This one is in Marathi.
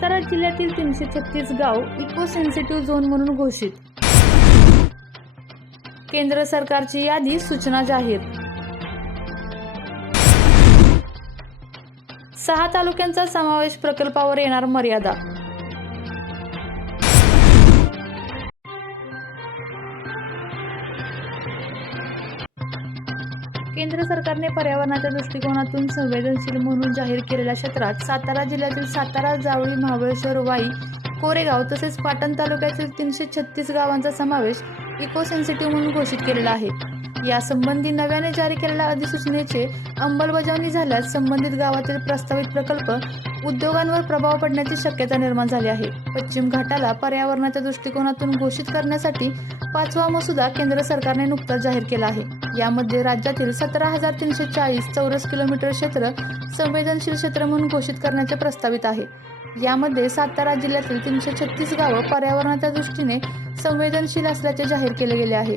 सातारा जिल्ह्यातील तीनशे छत्तीस गाव इको सेन्सिटिव्ह झोन म्हणून घोषित. केंद्र सरकारची यादी सूचना जाहीर. सहा तालुक्यांचा समावेश प्रकल्पावर येणार मर्यादा. केंद्र सरकारने पर्यावरणाच्या दृष्टिकोनातून संवेदनशील म्हणून जाहीर केलेल्या क्षेत्रात सातारा जिल्ह्यातील सातारा जावळी महाबळेश्वर वाई कोरेगाव तसेच पाटण तालुक्यातील तीनशे छत्तीस गावांचा समावेश इको सेन्सिटिव्ह म्हणून घोषित केलेला आहे. यासंबंधी नव्याने जारी केलेल्या अधिसूचनेचे अंमलबजावणी झाल्यास संबंधित गावातील प्रस्तावित प्रकल्प उद्योगांवर प्रभाव पडण्याची शक्यता निर्माण झाली आहे. पश्चिम घाटाला पर्यावरणाच्या दृष्टिकोनातून घोषित करण्यासाठी पाचवा मसुदा केंद्र सरकारने नुकताच जाहीर केला आहे. यामध्ये राज्यातील सतरा हजार तीनशे चाळीस चौरस किलोमीटर क्षेत्र संवेदनशील क्षेत्र म्हणून घोषित करण्याचे प्रस्तावित आहे. यामध्ये सातारा जिल्ह्यातील तीनशे छत्तीस गावं पर्यावरणाच्या दृष्टीने संवेदनशील असल्याचे जाहीर केले गेले आहे.